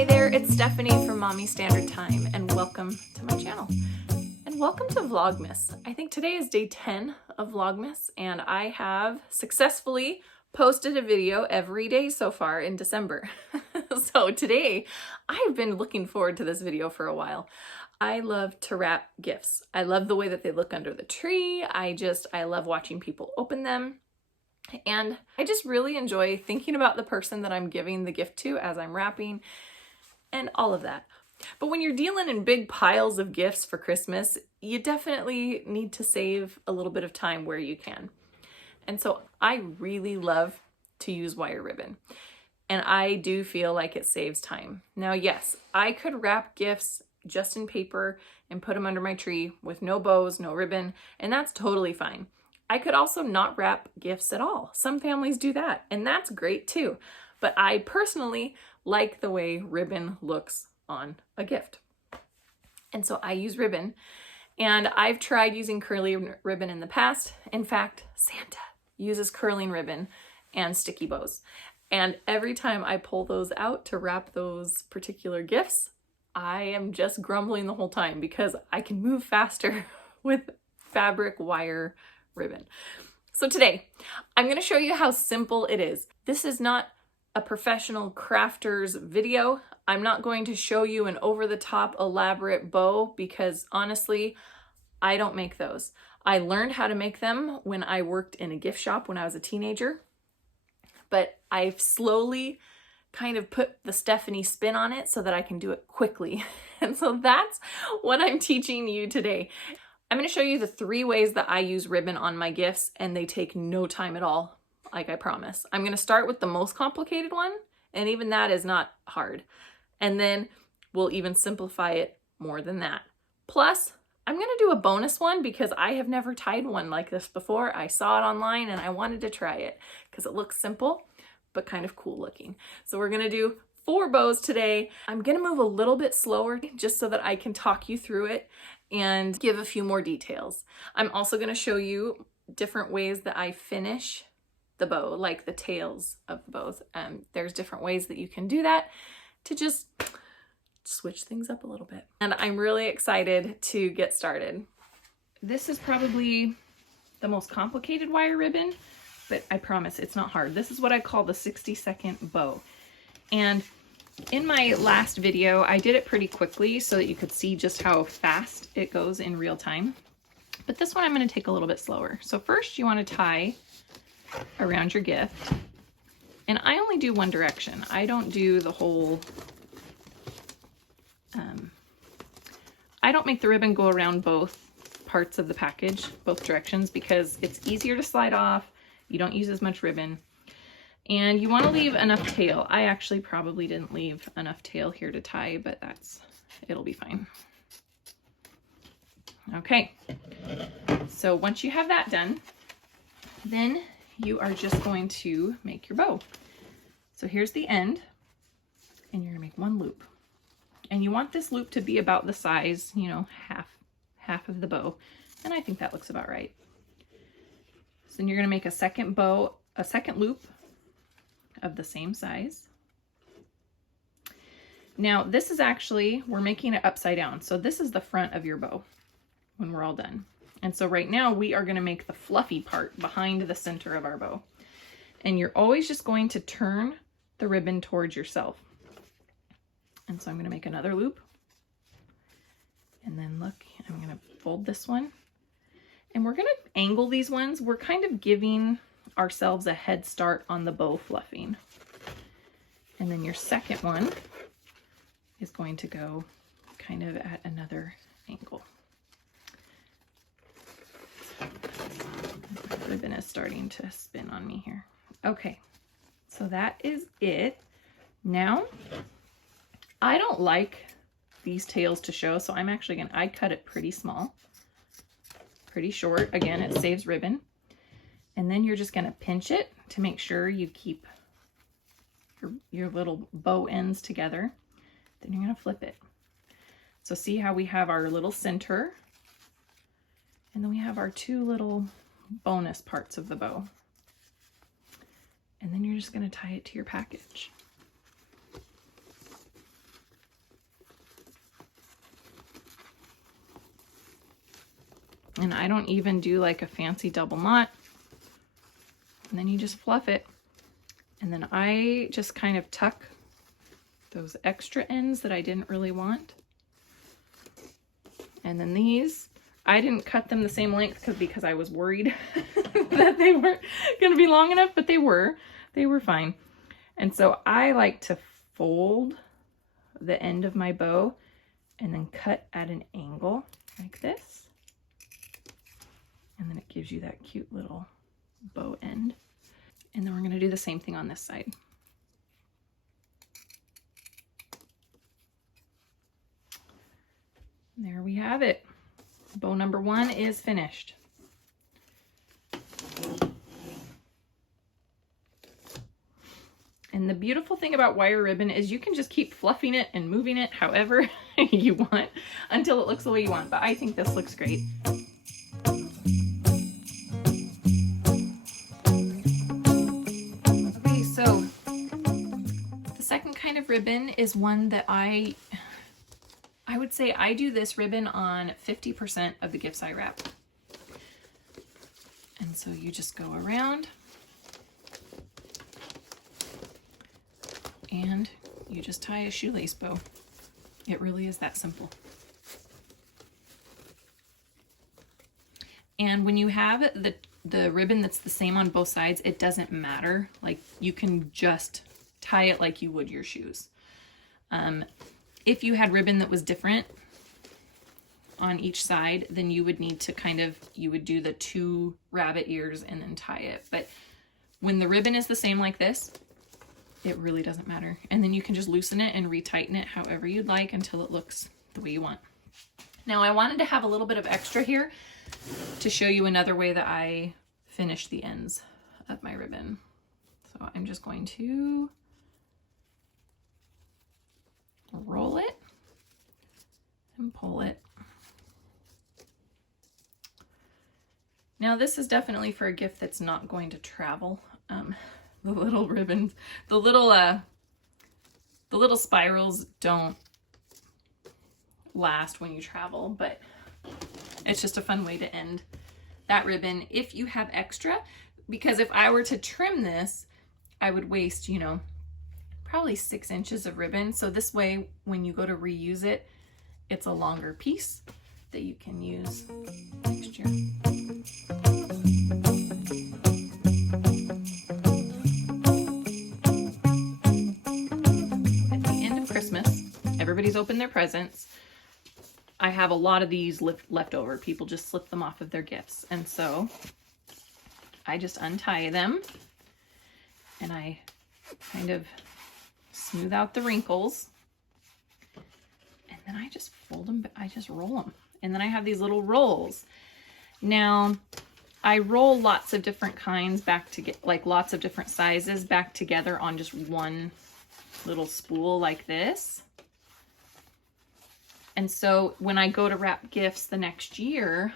Hi there, it's Stephanie from Mommy Standard Time, and welcome to my channel. And welcome to Vlogmas. I think today is day 10 of Vlogmas, and I have successfully posted a video every day so far in December. So today, I've been looking forward to this video for a while. I love to wrap gifts. I love the way that they look under the tree. I love watching people open them. And I just really enjoy thinking about the person that I'm giving the gift to as I'm wrapping and all of that. But when you're dealing in big piles of gifts for Christmas, you definitely need to save a little bit of time where you can. And so I really love to use wire ribbon. And I do feel like it saves time. Now, yes, I could wrap gifts just in paper and put them under my tree with no bows, no ribbon, and that's totally fine. I could also not wrap gifts at all. Some families do that, and that's great too. But I personally like the way ribbon looks on a gift. And so I use ribbon, and I've tried using curly ribbon in the past. In fact, Santa uses curling ribbon and sticky bows. And every time I pull those out to wrap those particular gifts, I am just grumbling the whole time because I can move faster with fabric wire ribbon. So today, I'm going to show you how simple it is. This is not a professional crafter's video. I'm not going to show you an over-the-top elaborate bow because honestly, I don't make those. I learned how to make them when I worked in a gift shop when I was a teenager, but I've slowly kind of put the Stephanie spin on it so that I can do it quickly. And so that's what I'm teaching you today. I'm going to show you the 3 ways that I use ribbon on my gifts, and they take no time at all, like I promise. I'm going to start with the most complicated one, and even that is not hard. And then we'll even simplify it more than that. Plus, I'm going to do a bonus one because I have never tied one like this before. I saw it online and I wanted to try it because it looks simple, but kind of cool looking. So we're going to do 4 bows today. I'm going to move a little bit slower just so that I can talk you through it and give a few more details. I'm also going to show you different ways that I finish the bow, like the tails of the bows. There's different ways that you can do that to just switch things up a little bit. And I'm really excited to get started. This is probably the most complicated wire ribbon, but I promise it's not hard. This is what I call the 60-second bow. And in my last video, I did it pretty quickly so that you could see just how fast it goes in real time. But this one I'm going to take a little bit slower. So first you want to tie around your gift. And I only do one direction. I don't do the whole, I don't make the ribbon go around both parts of the package, both directions, because it's easier to slide off. You don't use as much ribbon. And you want to leave enough tail. I actually probably didn't leave enough tail here to tie, but it'll be fine. Okay, so once you have that done, then you are just going to make your bow. So here's the end, and you're gonna make 1 loop. And you want this loop to be about the size, you know, half of the bow. And I think that looks about right. So then you're gonna make a second loop of the same size. Now this is actually, we're making it upside down. So this is the front of your bow when we're all done. And so right now we are going to make the fluffy part behind the center of our bow. And you're always just going to turn the ribbon towards yourself. And so I'm going to make another loop. And then look, I'm going to fold this one. And we're going to angle these ones. We're kind of giving ourselves a head start on the bow fluffing. And then your second one is going to go kind of at another angle. The ribbon is starting to spin on me here. Okay, so that is it. Now, I don't like these tails to show, so I cut it pretty small, pretty short. Again, it saves ribbon. And then you're just going to pinch it to make sure you keep your little bow ends together. Then you're going to flip it. So see how we have our little center, and then we have our 2 little bonus parts of the bow. And then you're just going to tie it to your package. And I don't even do like a fancy double knot. And then you just fluff it. And then I just kind of tuck those extra ends that I didn't really want. And then these, I didn't cut them the same length because I was worried that they weren't going to be long enough, but they were fine. And so I like to fold the end of my bow and then cut at an angle like this. And then it gives you that cute little bow end. And then we're going to do the same thing on this side. There we have it. Bow number 1 is finished. And the beautiful thing about wire ribbon is you can just keep fluffing it and moving it however you want until it looks the way you want. But I think this looks great. Okay, so the second kind of ribbon is one that I would say I do this ribbon on 50% of the gifts I wrap. And so you just go around and you just tie a shoelace bow. It really is that simple. And when you have the ribbon that's the same on both sides, it doesn't matter. Like, you can just tie it like you would your shoes. If you had ribbon that was different on each side, then you would need to you would do the 2 rabbit ears and then tie it. But when the ribbon is the same like this, it really doesn't matter. And then you can just loosen it and retighten it however you'd like until it looks the way you want. Now I wanted to have a little bit of extra here to show you another way that I finish the ends of my ribbon. So I'm just going to roll it and pull it. Now this is definitely for a gift that's not going to travel. The little ribbons, the little spirals don't last when you travel, but it's just a fun way to end that ribbon if you have extra, because if I were to trim this, I would waste, you know, probably 6 inches of ribbon. So this way, when you go to reuse it, it's a longer piece that you can use next year. At the end of Christmas, everybody's opened their presents. I have a lot of these left over. People just slip them off of their gifts. And so I just untie them and I kind of smooth out the wrinkles. And then I just fold them, I just roll them. And then I have these little rolls. Now, I roll lots of different kinds back to get, like lots of different sizes back together on just one little spool like this. And so when I go to wrap gifts the next year,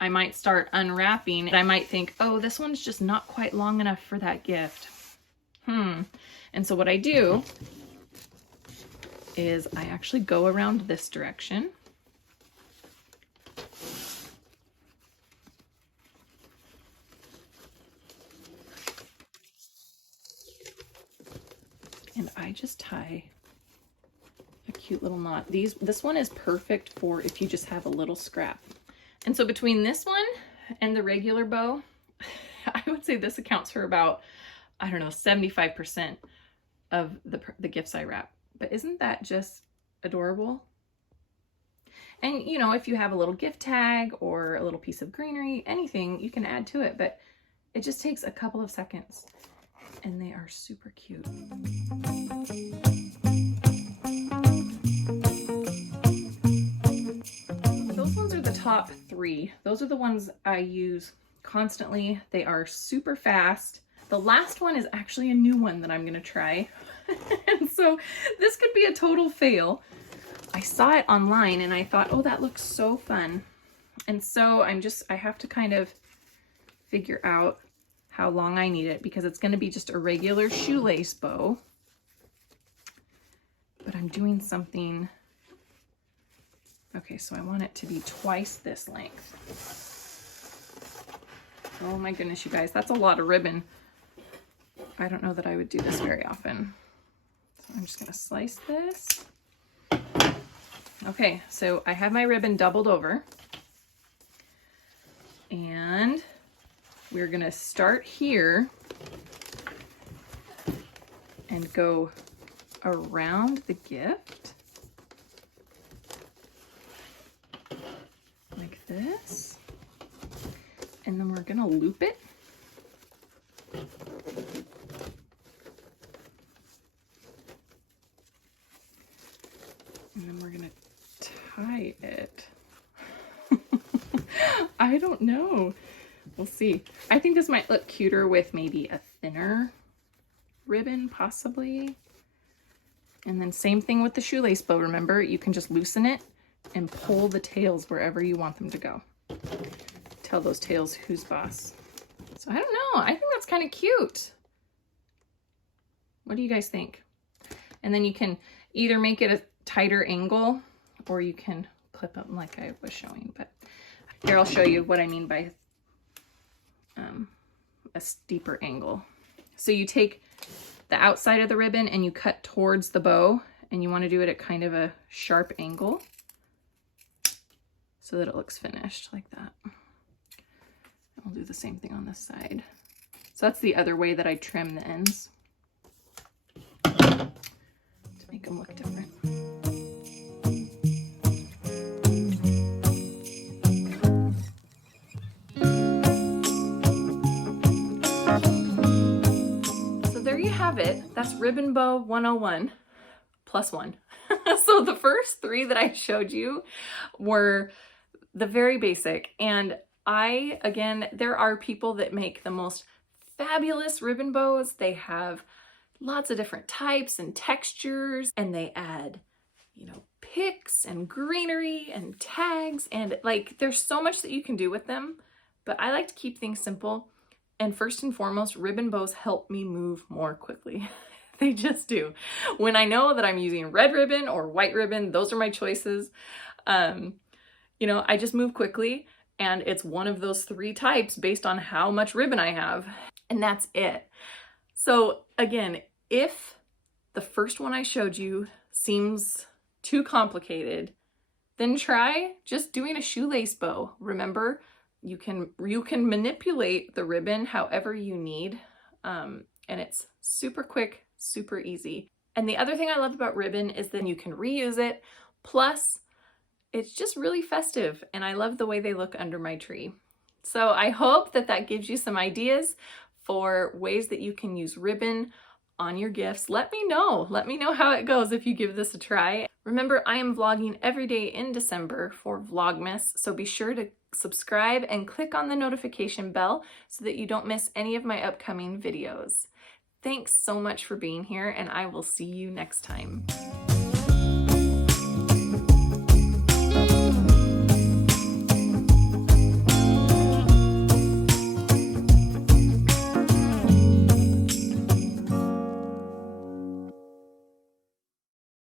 I might start unwrapping and I might think, oh, this one's just not quite long enough for that gift. And so what I do is I actually go around this direction. And I just tie a cute little knot. This one is perfect for if you just have a little scrap. And so between this one and the regular bow, I would say this accounts for about, I don't know, 75% of the gifts I wrap. But isn't that just adorable? And you know, if you have a little gift tag or a little piece of greenery, anything, you can add to it, but it just takes a couple of seconds and they are super cute. Those ones are the top 3. Those are the ones I use constantly. They are super fast. The last one is actually a new one that I'm gonna try. And so this could be a total fail. I saw it online and I thought, oh, that looks so fun. And so I have to kind of figure out how long I need it because it's gonna be just a regular shoelace bow. But I'm doing something Okay, so I want it to be twice this length. Oh my goodness, you guys, that's a lot of ribbon. I don't know that I would do this very often. So I'm just gonna slice this. Okay, so I have my ribbon doubled over. And we're gonna start here and go around the gift like this. And then we're gonna loop it. And then we're gonna tie it. I don't know. We'll see. I think this might look cuter with maybe a thinner ribbon, possibly. And then same thing with the shoelace bow. Remember, you can just loosen it and pull the tails wherever you want them to go. Tell those tails who's boss. So I don't know. I think that's kind of cute. What do you guys think? And then you can either make it a tighter angle or you can clip them like I was showing. But here, I'll show you what I mean by a steeper angle. So you take the outside of the ribbon and you cut towards the bow, and you want to do it at kind of a sharp angle so that it looks finished like that. And we'll do the same thing on this side. So that's the other way that I trim the ends to make them look different. Have it. That's Ribbon Bow 101 plus 1. So the first 3 that I showed you were the very basic, and again, there are people that make the most fabulous ribbon bows. They have lots of different types and textures, and they add, you know, picks and greenery and tags, and like there's so much that you can do with them, but I like to keep things simple. And first and foremost, ribbon bows help me move more quickly. They just do. When I know that I'm using red ribbon or white ribbon, those are my choices. You know, I just move quickly, and it's one of those 3 types based on how much ribbon I have, and that's it. So again, if the first one I showed you seems too complicated, then try just doing a shoelace bow. Remember, you can manipulate the ribbon however you need, and it's super quick, super easy. And the other thing I love about ribbon is that you can reuse it, plus it's just really festive, and I love the way they look under my tree. So I hope that that gives you some ideas for ways that you can use ribbon on your gifts. Let me know how it goes if you give this a try. Remember, I am vlogging every day in December for Vlogmas, so be sure to subscribe and click on the notification bell so that you don't miss any of my upcoming videos. Thanks so much for being here, and I will see you next time.